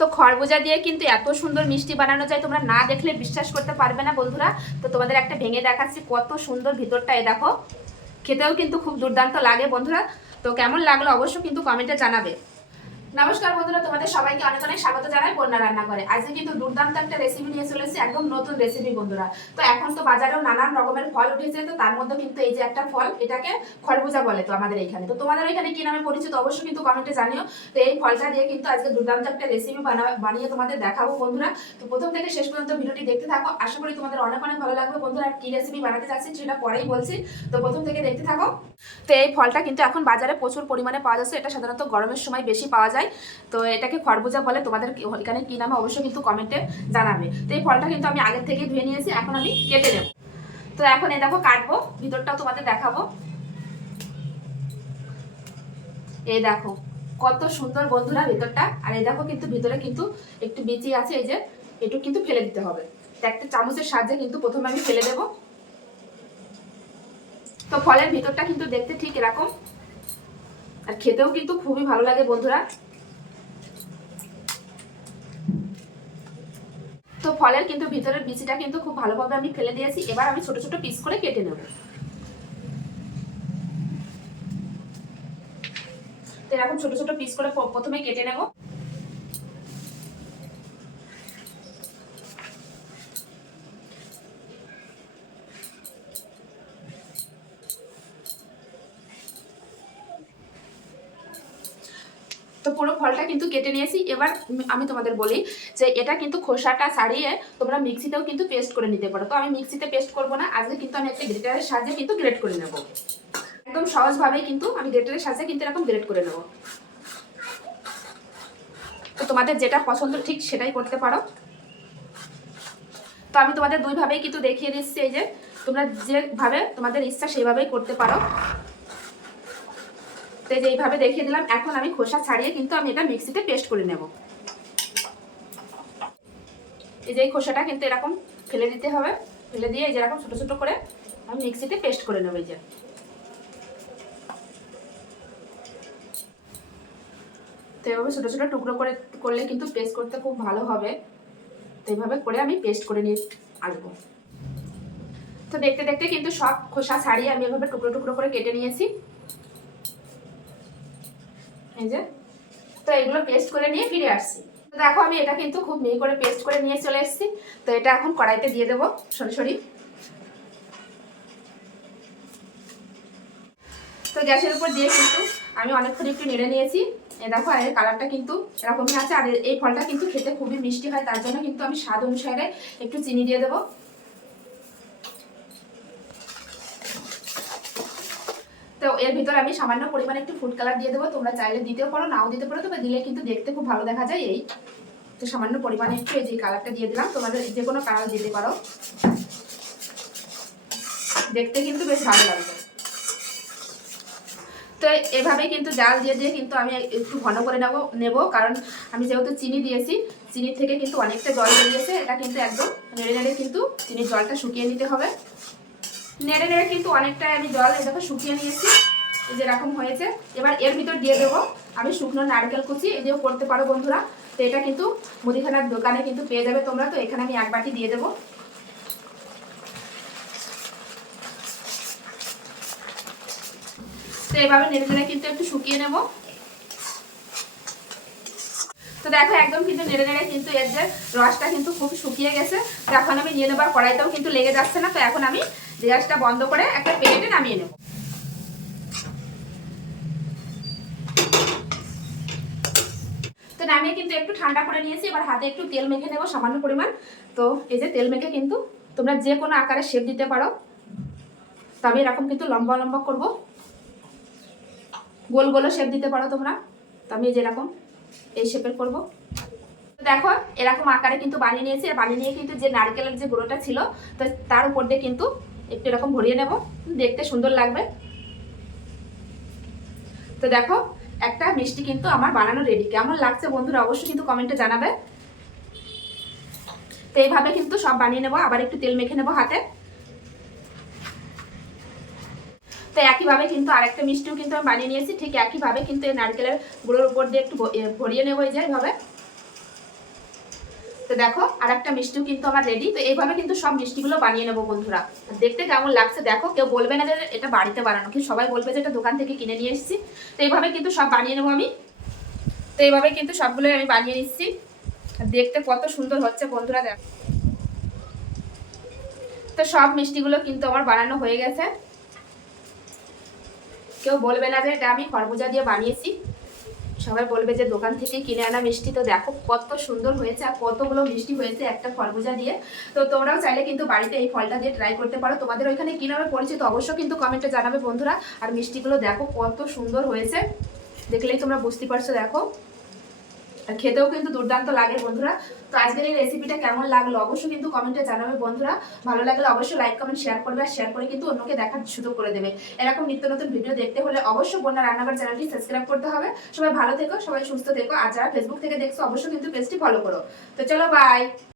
তো খরবুজা দিয়ে কিন্তু এত সুন্দর মিষ্টি বানানো যায়, তোমরা না দেখলে বিশ্বাস করতে পারবে না বন্ধুরা। তো তোমাদের একটা ভেঙে দেখাচ্ছি, কত সুন্দর ভিতরটা এ দেখো। খেতেও কিন্তু খুব দুর্দান্ত লাগে বন্ধুরা। তো কেমন লাগল অবশ্য কিন্তু কমেন্টে জানাবে। নমস্কার বন্ধুরা, তোমাদের সবাইকে অনেক অনেক স্বাগত জানাই বন্যা রান্না করে আজকে কিন্তু দুর্দান্ত একটা রেসিপি নিয়ে চলে এসেছি, একদম নতুন রেসিপি বন্ধুরা। তো এখন তো বাজারেও নানান রকমের ফল উঠেছে, তো তার মধ্যে কিন্তু এই যে একটা ফল, এটাকে খরবুজা বলে তো আমাদের এখানে। তো তোমাদের এখানে কি নামে পরিচিত অবশ্যই কিন্তু কমেন্টে জানিও। তো এই ফলটা দিয়ে কিন্তু আজকে দুর্দান্ত একটা রেসিপি বানিয়ে তোমাদের দেখাবো বন্ধুরা। তো প্রথম থেকে শেষ পর্যন্ত ভিডিওটি দেখতে থাকো। আশা করি তোমাদের অনেক অনেক ভালো লাগবে বন্ধুরা, আর কি রেসিপি বানাতে যাচ্ছি সেটা পরেই বলছি। তো প্রথম থেকে দেখতে থাকো। তো এই ফলটা কিন্তু এখন বাজারে প্রচুর পরিমাণে পাওয়া যাচ্ছে, এটা সাধারণত গরমের সময় বেশি পাওয়া যায়। তো এটাকে খরবুজা বলে তোমাদের এখানে কি নামে অবশ্যই কিন্তু কমেন্টে জানাবে। তো এই ফলটা কিন্তু আমি আগের থেকে ধুয়ে নিয়েছি, এখন আমি কেটে নেব। তো এখন এ দেখো কাটবো, ভিতরটাও তোমাদের দেখাবো। এই দেখো, কত সুন্দর বন্ধুরা ভিতরটা। আর এই দেখো কিন্তু ভিতরে কিন্তু একটু বিচি আছে, এই যে একটু কিন্তু ফেলে দিতে হবে। তো একটা চামচের সাহায্যে কিন্তু প্রথমে আমি ফেলে দেবো। তো ফলের ভিতরটা কিন্তু দেখতে ঠিক এরকম। আর খেতেও কিন্তু খুবই ভালো লাগে বন্ধুরা। তো ফলের কিন্তু ভিতরের বিচিটা কিন্তু খুব ভালোভাবে আমি ফেলে দিয়েছি। এবার আমি ছোট ছোট পিস করে কেটে নেব। তো এরকম ছোট ছোট পিস করে প্রথমে কেটে নেব। তো পুরো ফলটা কিন্তু কেটে নিয়েছি। এবার আমি তোমাদের বলি যে এটা কিন্তু খোসাটা ছাড়িয়ে তোমরা মিক্সিতেও কিন্তু পেস্ট করে নিতে পারো। তো আমি মিক্সিতে পেস্ট করব না, আজকে কিন্তু আমি একটা গ্রেটারের সাহায্যে কিন্তু গ্রেট করে নেব। একদম সহজভাবেই কিন্তু আমি গ্রেটারের সাহায্যে কিন্তু এরকম গ্রেট করে নেব। তো তোমাদের যেটা পছন্দ ঠিক সেটাই করতে পারো। তো আমি তোমাদের দুইভাবেই কিন্তু দেখিয়ে দিচ্ছি, এই যে তোমরা যেভাবে তোমাদের ইচ্ছা সেইভাবেই করতে পারো। তো এই যে এইভাবে দেখিয়ে দিলাম, এখন আমি খোসা ছাড়িয়ে কিন্তু আমি এটা মিক্সিতে পেস্ট করে নেব। এই যে খোসাটা কিন্তু এরকম ফেলে দিতে হবে। ফেলে দিয়ে এই যে এরকম ছোটো ছোটো করে আমি মিক্সিতে পেস্ট করে নেব এই যে। তো এভাবে ছোটো ছোটো টুকরো করে, করলে কিন্তু পেস্ট করতে খুব ভালো হবে। তো এইভাবে করে আমি পেস্ট করে নিয়ে আসব। তো দেখতে দেখতে কিন্তু সব খোসা ছাড়িয়ে আমি এভাবে টুকরো টুকরো করে কেটে নিয়েছি। তো এগুলো পেস্ট করে নিয়ে ফিরে আসছি। দেখো আমি এটা কিন্তু খুব করে পেস্ট করে নিয়ে চলে তো এটা এখন কড়াইতে দিয়ে দেবো সরি সরি। তো গ্যাসের উপর দিয়ে কিন্তু আমি অনেকক্ষণ একটু নেড়ে নিয়েছি। এ দেখো এর কালারটা কিন্তু এরকমই আছে। আর এই ফলটা কিন্তু খেতে খুবই মিষ্টি হয়, তার জন্য কিন্তু আমি স্বাদ অনুসারে একটু চিনি দিয়ে দেবো। তো এর ভিতরে আমি সামান্য পরিমাণে একটু ফুড কালার দিয়ে দেবো। তোমরা চাইলে দিতেও পারো, নাও দিতে পারো, তবে দিলে কিন্তু দেখতে খুব ভালো দেখা যায় এই। তো সামান্য পরিমাণে একটু এই যে কালারটা দিয়ে দিলাম, তোমাদের যে কোনো কালার দিতে পারো। দেখতে কিন্তু বেশ ভালো লাগবে। তো এভাবে কিন্তু জাল দিয়ে দিয়ে কিন্তু আমি একটু ঘন করে নেব নেব, কারণ আমি যেহেতু চিনি দিয়েছি, চিনির থেকে কিন্তু অনেকটা জল বেরিয়েছে, এটা কিন্তু একদম নেড়ে নেড়ে কিন্তু চিনির জলটা শুকিয়ে নিতে হবে। নেড়ে নেড়ে কিন্তু অনেকটাই আমি জল এটাকে শুকিয়ে নিয়েছি যেরকম হয়েছে। এবার এর ভিতর দিয়ে দেবো আমি শুকনো নারকেল কুচি, এই দিয়েও করতে পারো বন্ধুরা। তো এটা কিন্তু মুদিখানার দোকানে কিন্তু পেয়ে যাবে তোমরা, তো এখানে আমি এক বাটি দিয়ে দেবো। তো এভাবে নেড়ে নেড়ে কিন্তু একটু শুকিয়ে নেব। তো দেখো একদম কিন্তু নেড়ে নেড়ে কিন্তু এর যে রসটা কিন্তু খুব শুকিয়ে গেছে। তো এখন আমি নিয়ে নেবার কড়াইতেও কিন্তু লেগে যাচ্ছে না, তো এখন আমি গ্যাসটা বন্ধ করে একটা প্লেটে নামিয়ে নেব। তো নামিয়ে কিন্তু একটু ঠান্ডা করে নিয়েছি, এবার হাতে একটু তেল মেখে নেব সামান্য পরিমাণ। তো এই যে তেল মেখে কিন্তু তোমরা যে কোনো আকারে শেপ দিতে পারো। তবে এরকম কিন্তু লম্বা লম্বা করব। গোল গোলও শেপ দিতে পারো তোমরা। তো আমি যেরকম এই শেপের করব। দেখো, এরকম আকারে কিন্তু বানিয়ে নিয়েছি। বানিয়ে নিয়ে কিন্তু যে নারকেলের যে গুঁড়োটা ছিল, তো তার উপর দিয়ে কিন্তু একটু এরকম ভরিয়ে নেব। দেখতে সুন্দর লাগবে। তো দেখো, একটা মিষ্টি কিন্তু আমার বানানো রেডি কেমন লাগছে বন্ধুরা অবশ্যই কিন্তু কমেন্টে জানাবে। তো এইভাবে কিন্তু সব বানিয়ে নেব। আবার একটু তেল মেখে নেব হাতে। তো একইভাবে কিন্তু আরেকটা মিষ্টিও কিন্তু আমি বানিয়ে নিয়েছি। ঠিক একইভাবে কিন্তু এই নারকেলের গুঁড়োর উপর দিয়ে একটু ভরিয়ে নেব এই যে এইভাবে। তো দেখো আর একটা মিষ্টিও কিন্তু আমার রেডি তো এইভাবে কিন্তু সব মিষ্টিগুলো বানিয়ে নেব বন্ধুরা। দেখতে কেমন লাগছে দেখো, কেউ বলবে না যে এটা বাড়িতে বানানো। কিন্তু সবাই বলবে যে এটা দোকান থেকে কিনে নিয়ে এসেছি। তো এইভাবে কিন্তু সব বানিয়ে নেব আমি। তো এইভাবে কিন্তু সবগুলোই আমি বানিয়ে নিচ্ছি। দেখতে কত সুন্দর হচ্ছে বন্ধুরা দেখো। তো সব মিষ্টিগুলো কিন্তু আমার বানানো হয়ে গেছে। কেউ বলবে না যে এটা আমি খরবুজা দিয়ে বানিয়েছি। সবাই বলবে যে দোকান থেকে কিনে আনা মিষ্টি, তো দেখো কত সুন্দর হয়েছে আর কতগুলো মিষ্টি হয়েছে একটা খরবুজা দিয়ে। তো তোমরাও চাইলে কিন্তু বাড়িতে এই ফলটা দিয়ে ট্রাই করতে পারো। তোমাদের ওইখানে কি নামে পরিচিত অবশ্যই কিন্তু কমেন্টে জানাবে বন্ধুরা। আর মিষ্টিগুলো দেখো কত সুন্দর হয়েছে। দেখলেই তোমরা বুঝতে পারছ, দেখো। খেতেও কিন্তু দুর্দান্ত লাগে বন্ধুরা। তো আজকের এই রেসিপিটা কেমন লাগল অবশ্যই কিন্তু কমেন্টে জানাবে বন্ধুরা। ভালো লাগলে অবশ্যই লাইক কমেন্ট শেয়ার করবে। আর শেয়ার করে কিন্তু অন্যকে দেখার সুযোগ করে দেবে। এরকম নিত্য নতুন ভিডিও দেখতে হলে অবশ্যই বন্যা রান্নাঘর চ্যানেলটি সাবস্ক্রাইব করতে হবে। সবাই ভালো থেকো, সবাই সুস্থ থেকো। আর যারা ফেসবুক থেকে দেখছ, অবশ্যই কিন্তু পেজটি ফলো করো। তো চলো বাই